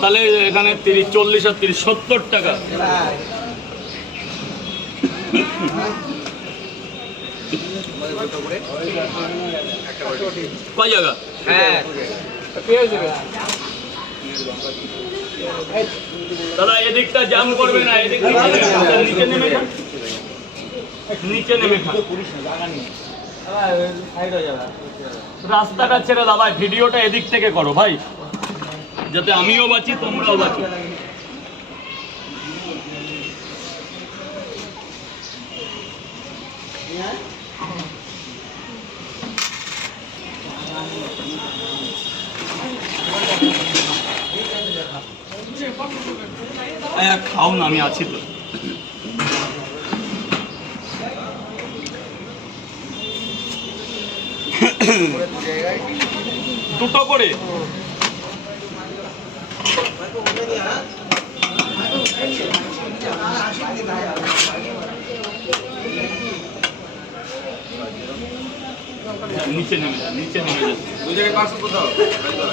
তাহলে এখানে 30, 40 আর 30, 70 টাকা। কয় জায়গা? হ্যাঁ দাদা এদিকটা জাম করবে না, এদিক নিচে নেমে যান, নিচে নেমে খান। রাস্তাটা ছেড়ে দাও ভাই, ভিডিওটা এদিক থেকে করো ভাই, যাতে আমিও বাঁচি তোমরাও বাঁচো। খাও না, আমি আছি তো। দুটো করে নিচে নেমে যান, নিচে নেমে যান।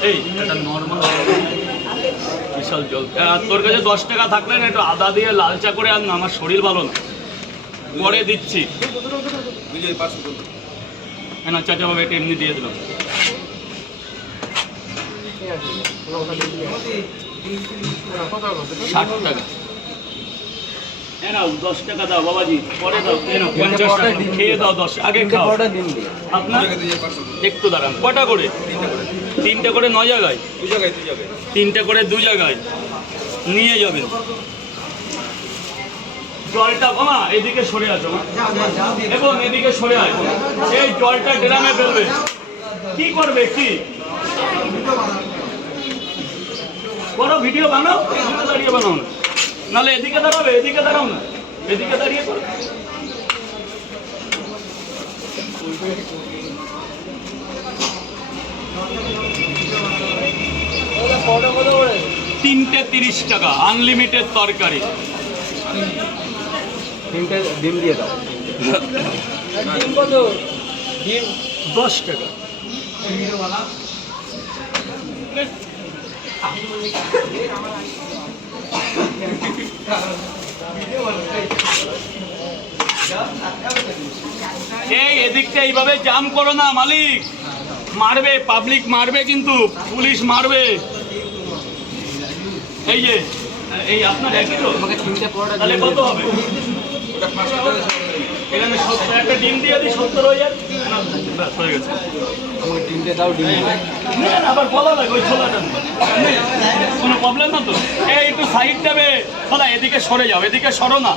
এই এটা নর্মাল বিশাল জল। তোর কাছে 10 টাকা থাকলে না একটু আদা দিয়ে লাল চা করে আন না, আমার শরীর ভালো না, পরে দিচ্ছি। হ্যাঁ না চাচা বাবা এটা এমনি দিয়ে দিলাম। 60 টাকা। হ্যাঁ না 10 টাকা দাও বাবাজি, পরে দাও। 50 টাকা খেয়ে দাও, 10 আগে খাও। আপনার একটু দাঁড়ান। কটা করে? 3টে করে 9 জায়গায়, 3টে করে 2 জায়গায় নিয়ে যাবেন। জলটা মামা এদিকে সরে আসো এবং এদিকে সরে আসো। এই জলটা ড্রামে ফেলবে। কি করবে? কি করো? ভিডিও বানাও, এখানে দাঁড়িয়ে বানাও না, নাহলে এদিকে দাঁড়াবে, এদিকে দাঁড়াও না, এদিকে দাঁড়িয়ে করো। তিনটে 30 টাকা, আনলিমিটেড তরকারি। 3টে ডিম দিয়ে দাও। ডিম কত? ডিম 10 টাকা। এই এদিকটা এইভাবে জাম করো না মালিক, মারবে, পাবলিক মারবে, কিন্তু পুলিশ মারবে। এই যে এই আপনার একই তো, আমাকে 3টে পরোটা তাহলে কত হবে? এখানে একটা ডিম দিয়ে দিই, 70 হয়ে যায়। ব্যাস হয়ে গেছে। আমাকে 3টে দাও ডিম। আবার বলা লাগে ওই ছোলাটা কোনো প্রবলেম না তো। এই একটু সাইড দেবে, ছোলা এদিকে সরে যাও, এদিকে সরো না।